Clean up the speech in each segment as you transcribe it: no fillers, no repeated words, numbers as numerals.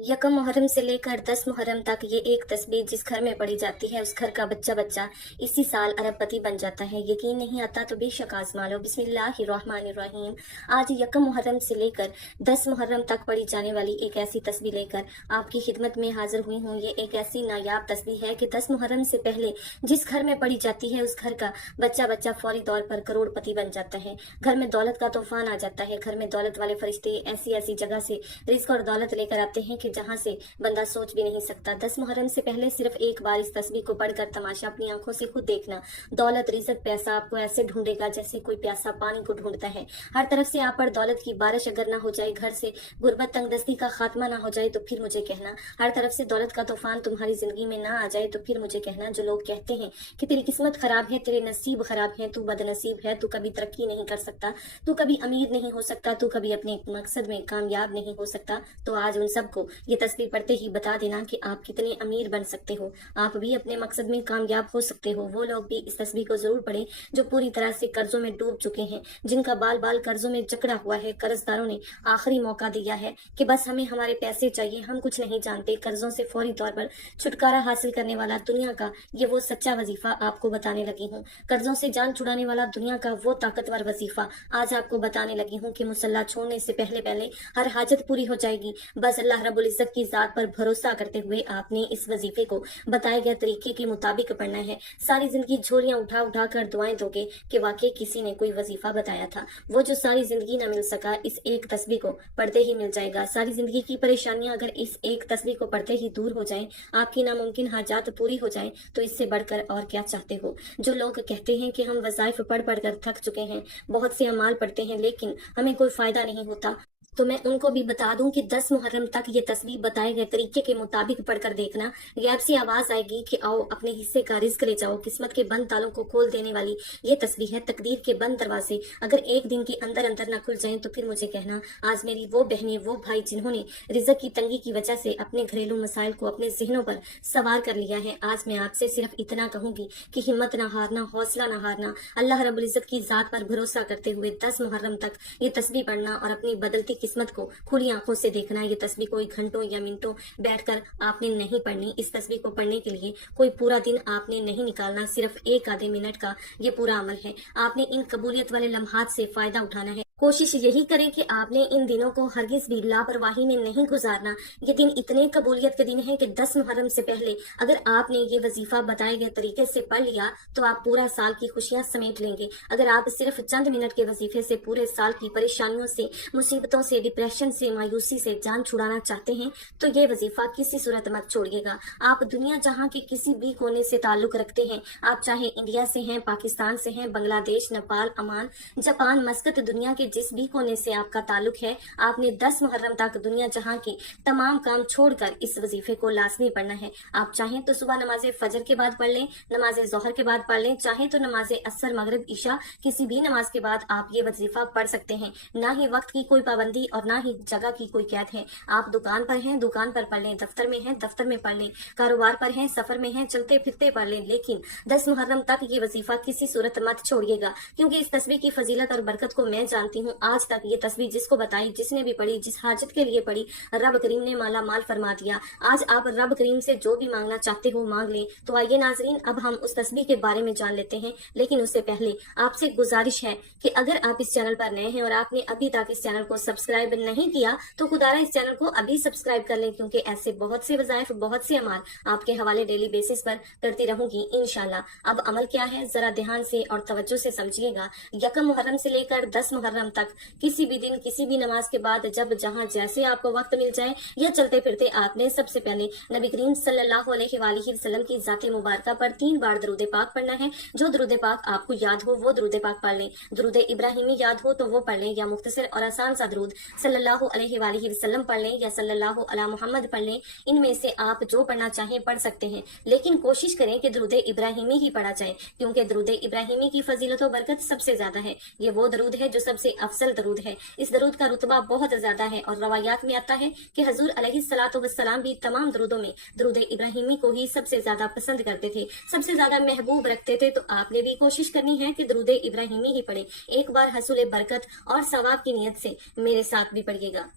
यकम मुहर्रम से लेकर 10 मुहर्रम तक ये एक तस्बीह जिस घर में पढ़ी जाती है उस घर का बच्चा बच्चा इसी साल अरबपति बन जाता है। यकीन नहीं आता तो बेशक आजमा लो। बिस्मिल्लाहिर्रहमानिर्रहीम। आज यकम मुहर्रम से लेकर 10 मुहर्रम तक पढ़ी जाने वाली एक ऐसी तस्बीह लेकर आपकी खिदमत में हाजिर हुई हूँ। ये एक ऐसी नायाब तस्बीह है कि 10 मुहर्रम से पहले जिस घर में पढ़ी जाती है उस घर का बच्चा बच्चा फौरी तौर पर करोड़पति बन जाता है। घर में दौलत का तूफान आ जाता है। घर में दौलत वाले फरिश्ते ऐसी ऐसी जगह से रिस्क और दौलत लेकर आते हैं कि जहां से बंदा सोच भी नहीं सकता। 10 मुहर्रम से पहले सिर्फ एक बार इस तस्बीह को पढ़कर तमाशा अपनी आंखों से खुद देखना। दौलत रिज़्क पैसा आपको ऐसे ढूंढेगा जैसे कोई प्यासा पानी को ढूंढता है। हर तरफ से आप पर दौलत की बारिश अगर ना हो जाए, घर से गुर्बत तंगदस्ती का खात्मा ना हो जाए तो फिर मुझे कहना। हर तरफ से दौलत का तूफान तुम्हारी जिंदगी में ना आ जाए तो फिर मुझे कहना। जो लोग कहते हैं कि तेरी किस्मत खराब है, तेरे नसीब खराब है, तू बदनसीब है, तू कभी तरक्की नहीं कर सकता, तू कभी अमीर नहीं हो सकता, तू कभी अपने मकसद में कामयाब नहीं हो सकता, तो आज उन सबको ये तस्बीह पढ़ते ही बता देना कि आप कितने अमीर बन सकते हो। आप भी अपने मकसद में कामयाब हो सकते हो। वो लोग भी इस तस्बीह को जरूर पढ़ें जो पूरी तरह से कर्जों में डूब चुके हैं, जिनका बाल बाल कर्जों में जकड़ा हुआ है। कर्जदारों ने आखिरी मौका दिया है कि बस हमें हमारे पैसे चाहिए, हम कुछ नहीं जानते। कर्जों से फौरी तौर पर छुटकारा हासिल करने वाला दुनिया का ये वो सच्चा वजीफा आपको बताने लगी हूँ। कर्जों से जान छुड़ाने वाला दुनिया का वो ताकतवर वजीफा आज आपको बताने लगी हूँ कि मुसल्ला छोड़ने से पहले पहले हर हाजत पूरी हो जाएगी। बस अल्लाह रब्बुल इज्जत की जात पर भरोसा करते हुए आपने इस वजीफे को बताए गए तरीके के मुताबिक पढ़ना है। सारी जिंदगी झोलियां उठा उठा कर दुआएं दोगे कि वाकई किसी ने कोई वजीफा बताया था। वो जो सारी जिंदगी न मिल सका इस एक तस्बीह को पढ़ते ही मिल जाएगा। सारी जिंदगी की परेशानियां अगर इस एक तस्बीह को पढ़ते ही दूर हो जाएं, आपकी नामुमकिन हाजात पूरी हो जाएं, तो इससे बढ़कर और क्या चाहते हो। जो लोग कहते हैं कि हम वज़ाइफ पढ़ पढ़ कर थक चुके हैं, बहुत से अमाल पढ़ते हैं लेकिन हमें कोई फायदा नहीं होता, तो मैं उनको भी बता दूं कि 10 मुहर्रम तक ये तस्बीह बताए गए तरीके के मुताबिक पढ़कर देखना। गैब से आवाज आएगी कि आओ अपने हिस्से का रिस्क ले जाओ। किस्मत के बंद तालों को खोल देने वाली ये तस्बीह है। तकदीर के बंद दरवाजे अगर एक दिन के अंदर अंदर न खुल जाएं तो फिर मुझे कहना। आज मेरी वो बहनें वो भाई जिन्होंने रिजक की तंगी की वजह से अपने घरेलू मसाइल को अपने जहनों पर सवार कर लिया है, आज मैं आपसे सिर्फ इतना कहूंगी कि हिम्मत ना हारना, हौसला ना हारना। अल्लाह रब्बुल इज्जत की जात पर भरोसा करते हुए 10 मुहर्रम तक ये तस्बीह पढ़ना और अपनी बदलती किस्मत को खुली आंखों से देखना। ये तस्बीह कोई घंटों या मिनटों बैठकर आपने नहीं पढ़नी। इस तस्बीह को पढ़ने के लिए कोई पूरा दिन आपने नहीं निकालना, सिर्फ एक आधे मिनट का ये पूरा अमल है। आपने इन कबूलियत वाले लम्हात से फायदा उठाना है। कोशिश यही करें कि आपने इन दिनों को हरगिज भी लापरवाही में नहीं गुजारना। ये दिन इतने कबूलियत के दिन हैं कि 10 मुहर्रम से पहले अगर आपने ये वजीफा बताए गए तरीके से पढ़ लिया तो आप पूरा साल की खुशियां समेट लेंगे। अगर आप सिर्फ चंद मिनट के वजीफे से पूरे साल की परेशानियों से, मुसीबतों से, डिप्रेशन से, मायूसी से जान छुड़ाना चाहते हैं तो ये वजीफा किसी सूरत मत छोड़िएगा। आप दुनिया जहां के किसी भी कोने से ताल्लुक रखते हैं, आप चाहे इंडिया से हैं, पाकिस्तान से हैं, बांग्लादेश, नेपाल, अमान, जापान, मस्कत, दुनिया के जिस भी कोने से आपका ताल्लुक है, आपने 10 मुहर्रम तक दुनिया जहां के तमाम काम छोड़कर इस वजीफे को लाजमी पढ़ना है। आप चाहें तो सुबह नमाज फजर के बाद पढ़ लें, नमाज जोहर के बाद पढ़ लें, चाहे तो नमाज असर, मगरिब, ईशा किसी भी नमाज के बाद आप ये वजीफा पढ़ सकते हैं। ना ही वक्त की कोई पाबंदी और ना ही जगह की कोई कैद है। आप दुकान पर हैं, दुकान पर पढ़ लें, दफ्तर में हैं, दफ्तर में पढ़ लें, कारोबार पर हैं, सफर में हैं, चलते फिरते पढ़ लें, लेकिन 10 मुहर्रम तक ये वजीफा किसी सूरत मत छोड़िएगा, क्योंकि इस तस्बीह की फजीलत और बरकत को मैं जानती हूँ। आज तक ये तस्बीह जिसको बताई, जिसने भी पढ़ी, जिस हाजत के लिए पढ़ी, रब करीम ने माला माल फरमा दिया। आज आप रब करीम से जो भी मांगना चाहते हो मांग लें। तो आइए नाजरीन, अब हम उस तस्बीह के बारे में जान लेते हैं, लेकिन उससे पहले आपसे गुजारिश है कि अगर आप इस चैनल पर नए हैं और आपने अभी तक इस चैनल को सब्सक्राइब नहीं किया तो खुदारा इस चैनल को अभी सब्सक्राइब कर लें, क्योंकि ऐसे बहुत से वज़ाइफ, बहुत से अमाल आपके हवाले डेली बेसिस पर करती रहूंगी इंशाल्लाह। अब अमल क्या है जरा ध्यान से और तवज्जो से समझिएगा। यकम मुहर्रम से लेकर 10 मुहर्रम तक किसी भी दिन, किसी भी नमाज के बाद, जब जहां जैसे आपको वक्त मिल जाए या चलते फिरते, आपने सबसे पहले नबी करीम सल्लल्लाहु अलैहि वसल्लम की जाते मुबारका पर 3 बार दरूद पाक पढ़ना है। जो दरूद पाक आपको याद हो वो दरूद पाक पढ़ लें। दरूद इब्राहिमी याद हो तो वो पढ़ लें, या मुख्तसर और आसान सा दरूद सल्लल्लाहु अलैहि वसल्लम पढ़ लें, या सल्लल्लाहु अला मुहम्मद पढ़ लें। इनमें से आप जो पढ़ना चाहें पढ़ सकते हैं, लेकिन कोशिश करें कि दरूद इब्राहिमी ही पढ़ा जाए, क्योंकि दरूद इब्राहिमी की फजीलत और बरकत सबसे ज्यादा है। ये वो दरूद है जो सबसे अफजल दरूद है। इस दरूद का रुतबा बहुत ज्यादा है और रवायात में आता है कि हजूर अलैहिस्सलातु वस्सलाम भी तमाम दरूदों में दरूद इब्राहिमी को ही सबसे ज्यादा पसंद करते थे, सबसे ज्यादा महबूब रखते थे। तो आपने भी कोशिश करनी है कि दरूद इब्राहिमी ही पढ़े। एक बार हसूल बरकत और सवाब की नियत से मेरे साथ भी पढ़िएगा।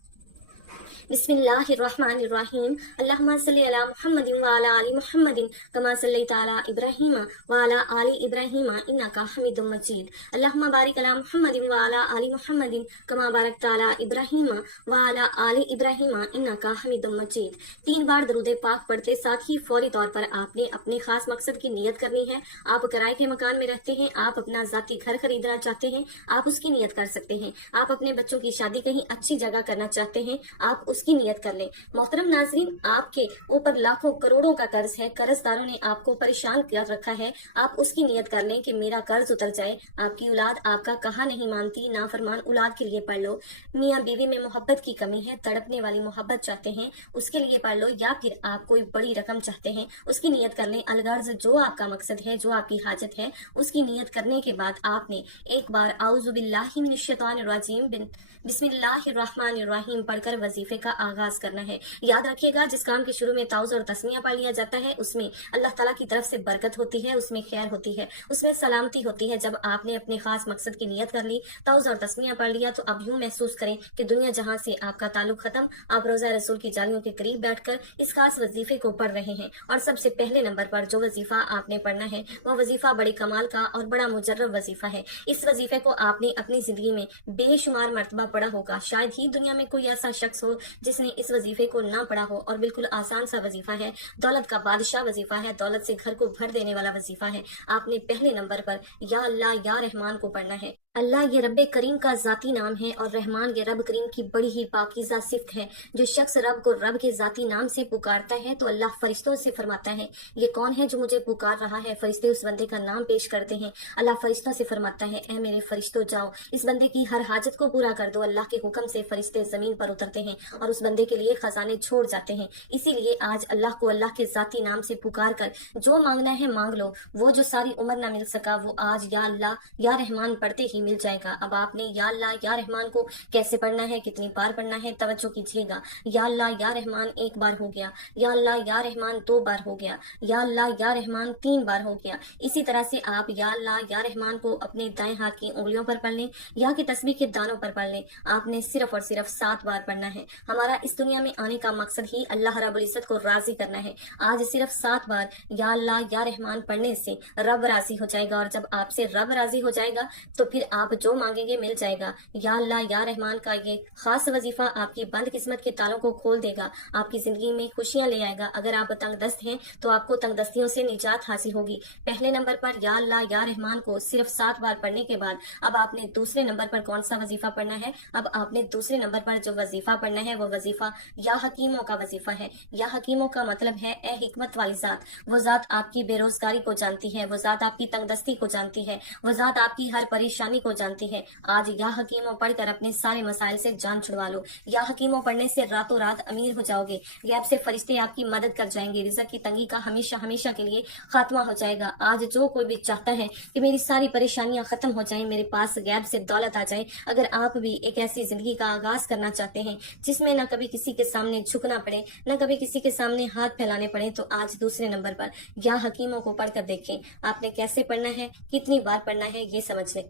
बिस्मिल्लाहिर्रहमानिर्रहीम। अल्लाहुम्मा सल्ली अला मुहम्मदिन व अला आलि मुहम्मदिन कमा सल्लैता अला इब्राहीम व अला आलि इब्राहीम इन्नका हमीदुम मजीद। अल्लाहुम्मा बारिक अला मुहम्मदिन व अला आलि मुहम्मदिन कमा बारकता अला इब्राहीम व अला आलि इब्राहीम इन्नका हमीदुम मजीद। 3 बार दरूद पाक पढ़ते साथ ही फौरी तौर पर आपने अपने खास मकसद की नियत करनी है। आप किराए के मकान में रहते हैं, आप अपना जाती घर खरीदना चाहते हैं, आप उसकी नियत कर सकते हैं। आप अपने बच्चों की शादी कहीं अच्छी जगह करना चाहते हैं, आप उसकी नियत कर लें। मोहतरम नाज़रीन, आपके ऊपर लाखों करोड़ों का कर्ज है, कर्जदारों ने आपको परेशान कर रखा है, आप उसकी नियत कर लें कि मेरा कर्ज उतर जाए। आपकी औलाद आपका कहा नहीं मानती, नाफरमान औलाद के लिए पढ़ लो। मियाँ बीवी में मोहब्बत की कमी है, तड़पने वाली मोहब्बत चाहते हैं, उसके लिए पढ़ लो। या फिर आप कोई बड़ी रकम चाहते हैं, उसकी नियत कर लें। अलगर्ज जो आपका मकसद है, जो आपकी हाजत है, उसकी नियत करने के बाद आपने एक बार आऊज़ु बिल्लाहि मिनश शैतानिर रजीम बिस्मिल्लाहिर्रहमानिर्रहीम पढ़कर वजीफे का आगाज करना है। याद रखिएगा, जिस काम के शुरू में ताउज़ और तस्मिया पढ़ लिया जाता है उसमें अल्लाह ताला की तरफ से बरकत होती है, उसमें खैर होती है, उसमें सलामती होती है। जब आपने अपने खास मकसद की नियत कर ली, ताउज़ और तस्मिया पढ़ लिया, तो अब यूं महसूस करें कि दुनिया जहां से आपका ताल्लुक खत्म, आप रोज़ा रसूल की जालियों के करीब बैठकर इस खास वजीफे को पढ़ रहे हैं। और सबसे पहले नंबर पर जो वजीफा आपने पढ़ना है वह वजीफा बड़े कमाल का और बड़ा मुजर्रब वजीफा है। इस वजीफे को आपने अपनी जिंदगी में बेशुमार मर्तबा पढ़ा होगा। शायद ही दुनिया में कोई ऐसा शख्स हो जिसने इस वजीफे को ना पढ़ा हो। और बिल्कुल आसान सा वजीफा है, दौलत का बादशाह वजीफा है, दौलत से घर को भर देने वाला वजीफा है। आपने पहले नंबर पर या अल्लाह या रहमान को पढ़ना है। अल्लाह ये रब करीम का जाती नाम है और रहमान ये रब करीम की बड़ी ही पाकीज़ा सिफ्त है। जो शख्स रब को रब के जाती नाम से पुकारता है तो अल्लाह फरिश्तों से फरमाता है, ये कौन है जो मुझे पुकार रहा है। फरिश्ते उस बंदे का नाम पेश करते हैं। अल्लाह फरिश्तों से फरमाता है, ए मेरे फरिश्तों जाओ इस बंदे की हर हाजत को पूरा कर दो। अल्लाह के हुक्म से फरिश्ते जमीन पर उतरते हैं और उस बंदे के लिए खजाने छोड़ जाते हैं। इसीलिए आज अल्लाह को अल्लाह के जाती नाम से पुकार कर जो मांगना है मांग लो। वो जो सारी उम्र ना मिल सका वो आज या अल्लाह या रहमान पढ़ते ही मिल जाएगा। अब आपने या अल्लाह या रहमान को कैसे पढ़ना है, कितनी बार पढ़ना है, तवज्जो कीजिएगा। या अल्लाह या रहमान 1 बार हो गया, या अल्लाह या रहमान 2 बार हो गया, या अल्लाह या रहमान 3 बार हो गया। इसी तरह से आप या अल्लाह या रहमान को अपने दाएं हाथ की उंगलियों पर पढ़ लें या कि तस्बीह के दानों पर पढ़ लें। आपने सिर्फ और सिर्फ 7 बार पढ़ना है। हमारा इस दुनिया में आने का मकसद ही अल्लाह रब्बुल इज्जत को राजी करना है। आज सिर्फ 7 बार या अल्लाह या रहमान पढ़ने से रब राजी हो जाएगा और जब आपसे रब राजी हो जाएगा तो फिर आप जो मांगेंगे मिल जाएगा। या अल्लाह या रहमान का ये खास वजीफा आपकी बंद किस्मत के तालों को खोल देगा, आपकी जिंदगी में खुशियां ले आएगा। अगर आप तंगदस्त हैं तो आपको तंगदस्तियों से निजात हासिल होगी। पहले नंबर पर या अल्लाह या रहमान को सिर्फ 7 बार पढ़ने के बाद अब आपने दूसरे नंबर पर कौन सा वजीफा पढ़ना है। अब आपने दूसरे नंबर पर जो वजीफा पढ़ना है वो वजीफा या हकीमों का वजीफा है। या हकीमों का मतलब है ए हिकमत वाली जात। वो जात आपकी बेरोजगारी को जानती है, वो जात आपकी तंगदस्ती को जानती है, वो जात आपकी हर परेशानी को जानती है। आज या हकीमों पढ़कर अपने सारे मसाइल से जान छुड़वा लो। या हकीमों पढ़ने से रातों रात अमीर हो जाओगे। गैब से फरिश्ते आपकी मदद कर जाएंगे। रिज़्क की तंगी का हमेशा हमेशा के लिए खात्मा हो जाएगा। आज जो कोई भी चाहता है कि मेरी सारी परेशानियां खत्म हो जाएं, मेरे पास गैब से दौलत आ जाए, अगर आप भी एक ऐसी जिंदगी का आगाज करना चाहते हैं जिसमें न कभी किसी के सामने झुकना पड़े, न कभी किसी के सामने हाथ फैलाने पड़े, तो आज दूसरे नंबर पर या हकीमों को पढ़कर देखें। आपने कैसे पढ़ना है, कितनी बार पढ़ना है, ये समझ लें।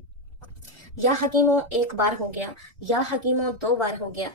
या हकीमों 1 बार हो गया, या हकीमों 2 बार हो गया,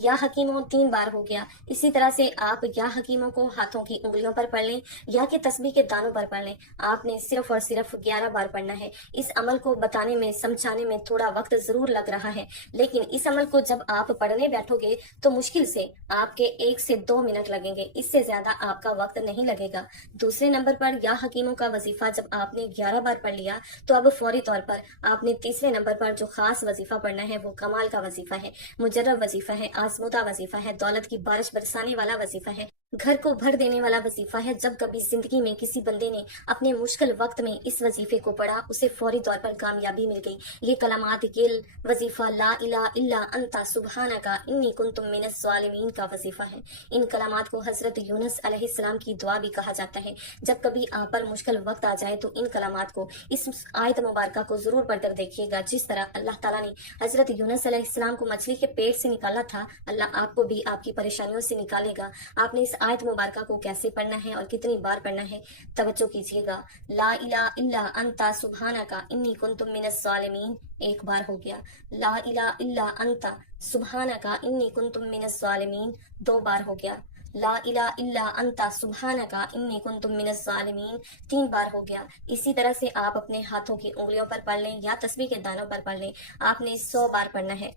या हकीमों 3 बार हो गया। इसी तरह से आप या हकीमों को हाथों की उंगलियों पर पढ़ लें या कि तस्बीह के दानों पर पढ़ लें। आपने सिर्फ और सिर्फ 11 बार पढ़ना है। इस अमल को बताने में समझाने में थोड़ा वक्त जरूर लग रहा है, लेकिन इस अमल को जब आप पढ़ने बैठोगे तो मुश्किल से आपके 1 से 2 मिनट लगेंगे, इससे ज्यादा आपका वक्त नहीं लगेगा। दूसरे नंबर पर या हकीमों का वजीफा जब आपने 11 बार पढ़ लिया तो अब फौरी तौर पर आपने तीसरे नंबर पर जो खास वजीफा पढ़ना है वो कमाल का वजीफा है, मुजर्रब वजीफा है, आजमुदा वजीफा है, दौलत की बारिश बरसाने वाला वजीफा है, घर को भर देने वाला वजीफा है। जब कभी जिंदगी में किसी बंदे ने अपने मुश्किल वक्त में इस वजीफे को पढ़ा, उसे फौरी तौर पर कामयाबी मिल गई। ये कलामात, ये वजीफा ला इलाहा इल्ला अंता सुब्हानका इन्नी कुन्तु मिनज़ ज़ालिमीन का वजीफा है। इन कलामात को हजरत यूनुस अलैहिस्सलाम की दुआ भी कहा जाता है। जब कभी आप पर मुश्किल वक्त आ जाए तो इन कलामात को, इस आयत मुबारका को जरूर पढ़कर देखिएगा। जिस तरह अल्लाह ताला ने हजरत यूनुस अलैहिस्सलाम को मछली के पेट से निकाला था, अल्लाह आपको भी आपकी परेशानियों से निकालेगा। आपने इस आयत मुबारका को कैसे पढ़ना है और कितनी बार पढ़ना है, तवज्जो कीजिएगा। ला इलाहा इल्ला अंता सुब्हानका इन्नी कुन्तु मिनस ज़ालिमीन एक बार हो गया। ला इलाहा इल्ला अंता सुब्हानका इन्नी कुन्तु मिनस ज़ालिमीन दो बार हो गया। ला इलाहा इल्ला अंता सुब्हानका इन्नी कुन्तु मिनज़ ज़ालिमीन तीन बार हो गया। इसी तरह से आप अपने हाथों की उंगलियों पर पढ़ लें या तस्बीह के दानों पर पढ़ लें। आपने 100 बार पढ़ना है।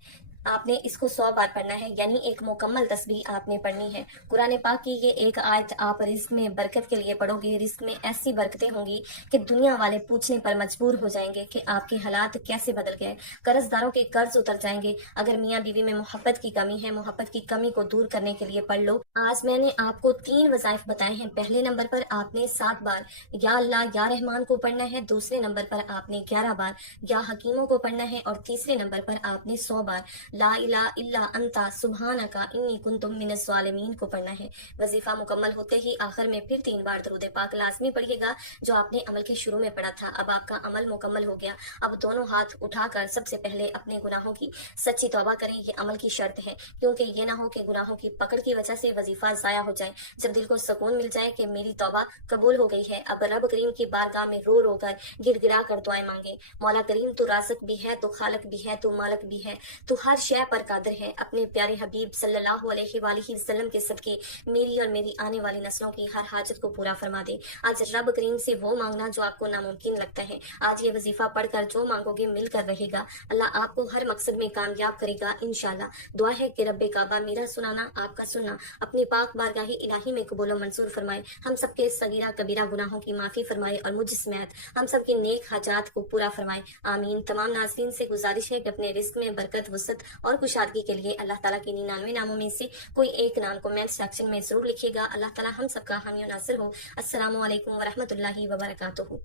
आपने इसको 100 बार पढ़ना है, यानी एक मुकम्मल तस्बीह आपने पढ़नी है। कुरान पाक की ये एक आयत आप रिस्क में बरकत के लिए पढ़ोगे। रिस्क में ऐसी बरकतें होंगी कि दुनिया वाले पूछने पर मजबूर हो जाएंगे कि आपके हालात कैसे बदल गए। कर्जदारों के कर्ज उतर जाएंगे। अगर मियाँ बीवी में मोहब्बत की कमी है, मोहब्बत की कमी को दूर करने के लिए पढ़ लो। आज मैंने आपको 3 वज़ाइफ बताए हैं। पहले नंबर पर आपने 7 बार या अल्लाह या रहमान को पढ़ना है। दूसरे नंबर पर आपने 11 बार या हकीमों को पढ़ना है। और तीसरे नंबर पर आपने 100 बार ला इलाहा इल्ला अंता सुब्हानका इन्नी कुन्तु मिनज़ ज़ालिमीन को पढ़ना है। वजीफा मुकम्मल होते ही आखिर में फिर 3 बार दरूद पाक लाजमी पढ़िएगा, जो आपने अमल के शुरू में पढ़ा था। अब आपका अमल मुकम्मल हो गया। अब दोनों हाथ उठाकर सबसे पहले अपने गुनाहों की सच्ची तौबा करें। ये अमल की शर्त है, क्योंकि ये ना हो कि गुनाहों की पकड़ की वजह से वजीफा जाया हो जाए। जब दिल को सुकून मिल जाए कि मेरी तौबा कबूल हो गई है, अब रब करीम की बारगाह में रो रो कर गिड़गिड़ा कर दुआएं मांगे। मौला करीम तू राज़िक भी है, तू खालिक भी है, तू मालिक भी है, तू हर शय पर कादिर है। अपने प्यारे हबीब सल्लल्लाहु अलैहि वसल्लम के सदके मेरी और मेरी आने वाली नस्लों की हर हाजत को पूरा फरमा दे। आज रब करीम से वो मांगना जो आपको नामुमकिन लगता है। आज ये वजीफा पढ़कर जो मांगोगे मिलकर रहेगा। अल्लाह आपको हर मकसद में कामयाब करेगा इंशाल्लाह। दुआ है कि रब्बे काबा मेरा सुनाना आपका सुनना अपनी पाक बारगाह इलाही में कबूल व मंसूर फरमाए। हम सबके सगीरा कबीरा गुनाहों की माफ़ी फरमाए और मुझ समेत हम सबकी नेक हाजात को पूरा फरमाए। आमीन। तमाम नाज़रीन से गुजारिश है कि अपने रिस्क में बरकत, वसअत और कुशादगी के लिए अल्लाह ताला के 99 नामों में से कोई एक नाम कमेंट सेक्शन में जरूर लिखिएगा। अल्लाह ताला हम सबका हामी और नासिर हो। अस्सलामु अलैकुम व रहमतुल्लाहि व बरकातुहू।